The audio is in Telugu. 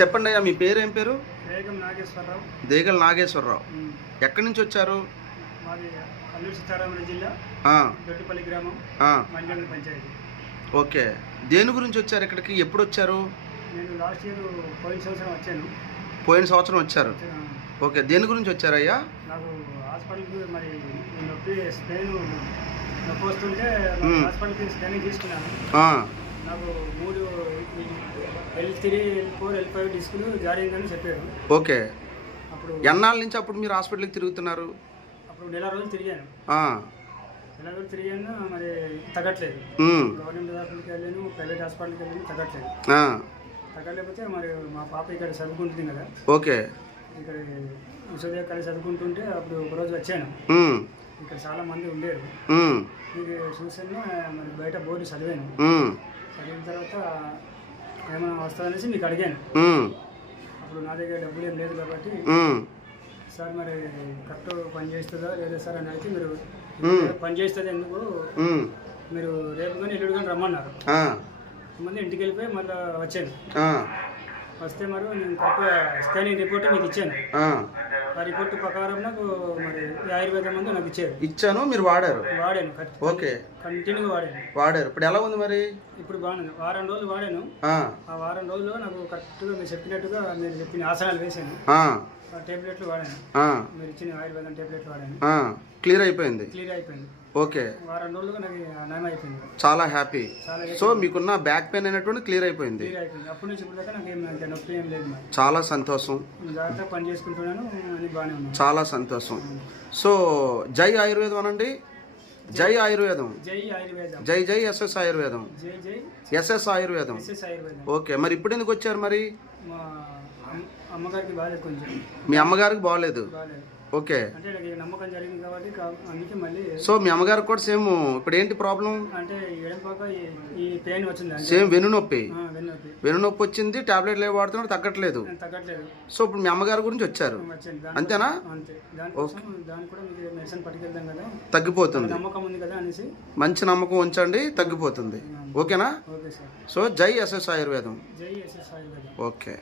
చెప్పండి అయ్యా మీ పేరు ఏం పేరు? వేగం నాగేశ్వరరావు. దేగల నాగేశ్వరరావు. ఎక్కడి నుంచి వచ్చారు? మాది అల్లూరు సీతారామరాజు జిల్లా ఆ, దొడ్డిపల్లి గ్రామం ఆ, పంచాయతీ. ఓకే. దేని గురించి వచ్చారు ఇక్కడికి? ఎప్పుడు వచ్చారు? నేను లాస్ట్ ఇయర్ పోయిన సంవత్సరం వచ్చాను. పోయిన సంవత్సరం వచ్చారు. వచ్చిన ఓకే. దేని గురించి వచ్చారయ్యా నాకు హాస్పిటల్కి మరి ఈ నొప్పి స్పెయిన్ నొప్పి వస్తుంటే. హాస్పిటల్కి స్కానింగ్ తీసుకున్నాను. ఆ, నాకు మూడు L three L four L five డిస్కులు జారిందని చెప్పారు. ఓకే. అప్పుడు ఎన్నాళ్ళ నుంచి అప్పుడు మీరు హాస్పిటల్కి తిరుగుతున్నారు? అప్పుడు నెల రోజులు తిరిగాను. ఆ, నెల రోజులు తిరిగాను మరి తగ్గట్లేదు. ఉమ్, గవర్నమెంట్ హాస్పిటల్కి వెళ్ళాను ప్రైవేట్ హాస్పిటల్కి వెళ్ళాను తగ్గట్లేదు. ఆ, తగ్గలేకపోతే మరి మా పాప ఇక్కడ చదువుకుంటుంది కదా. ఓకే. ఇక్కడ విశ్వవిద్యాలయం చదువుకుంటుంటే అప్పుడు ఒకరోజు వచ్చాను. ఉమ్, ఇక్కడ చాలా మంది ఉండేరు. ఉమ్, మీకు చూసాను మరి బయట బోర్డు చదివాను. ఉమ్, చదివిన తర్వాత ఏమైనా వస్తుందనేసి మీకు అడిగాను. అప్పుడు నా దగ్గర డబ్బులు ఏం లేదు కాబట్టి సార్ మరి కరెక్ట్ పని చేస్తుందా లేదా సార్ అని అయితే మీరు పని చేస్తుంది ఎందుకు? మీరు రేపు కానీ ఎల్లుడు కానీ రమ్మన్నారు. ముందు ఇంటికి వెళ్ళిపోయి మళ్ళీ వచ్చాను. వస్తే మరి నేను కరెక్ట్ స్కానింగ్ రిపోర్ట్ మీకు ఇచ్చాను. ఆ. రిపోర్ట్ ప్రకారం నాకు మరి ఆయుర్వేదం మందు నాకు ఇచ్చారు. ఇచ్చాను మీరు వాడారు? వాడాను ఓకే. కంటిన్యూగా వాడాను. వాడారు. ఇప్పుడు ఎలా ఉంది మరి? ఇప్పుడు బాగుంది. వారం రోజులు వాడాను. ఆ, ఆ వారం రోజుల్లో నాకు కరెక్ట్గా మీరు చెప్పినట్టుగా మీరు చెప్పిన ఆసనాలు వేసాను ఆ, ఆ టేబ్లెట్లు వాడాను. ఆ, మీరు ఇచ్చిన ఆయుర్వేదం టేబ్లెట్లు వాడాను. ఆ. క్లియర్ అయిపోయింది. క్లియర్ అయిపోయింది. ఓకే. వారం రోజులుగా నాకు నయం అయిపోయింది చాలా హ్యాపీ. సో మీకున్న బ్యాక్ పెయిన్ అయినటువంటి క్లియర్ అయిపోయింది. క్లియర్ అయిపోయింది. అప్పటి నుంచి ఇప్పుడు దాకా నాకు ఏం అంత నొప్పి ఏం లేదు మరి చాలా సంతోషం. జాగ్రత్తగా పని చేసుకుంటున్నాను అని బాగానే ఉన్నాను. చాలా సంతోషం. సో జై ఆయుర్వేదం అనండి. జై ఆయుర్వేదం. జై ఆయుర్వేదం. జై జై ఎస్ఎస్ ఆయుర్వేదం. జై జై ఎస్ఎస్ ఆయుర్వేదం. ఎస్ఎస్ ఆయుర్వేదం. ఓకే మరి ఇప్పుడు ఎందుకు వచ్చారు మరి? మా అమ్మ- అమ్మగారికి బాగాలేదు కొంచెం. మీ అమ్మగారికి బాగలేదు. బాగాలేదు. ఓకే. అంటే నాకు ఈ నమ్మకం జరిగింది కాబట్టి కా- అందుకే మళ్ళీ సో మీ అమ్మగారికి కూడా సేమ్ ఇప్పుడు ఏంటి ప్రాబ్లం? అంటే ఎడంపాక ఈ- ఈ పెయిన్ వచ్చింది అంటే. సేమ్ ఆ, వెన్నొప్పి వెన్నునొప్పి వచ్చింది టాబ్లెట్లు ఏవి వాడుతున్నాడు తగ్గట్లేదు. నేను తగ్గట్లేదు. సో ఇప్పుడు మీ అమ్మగారి గురించి వచ్చారు. వచ్చింది. దాని అంతేనా? అంతే. దానికోసం దానికి కూడా మీకు మెడిసిన్ పట్టుకెళ్తాం కదా. తగ్గిపోతుంది. నమ్మకం ఉంది కదా అనేసి. మంచి నమ్మకం ఉంచండి తగ్గిపోతుంది. ఓకేనా? Okay sir. సో జై ఎస్ఎస్ ఆయుర్వేదం. జై ఎస్ఎస్ ఆయుర్వేదం. ఓకే.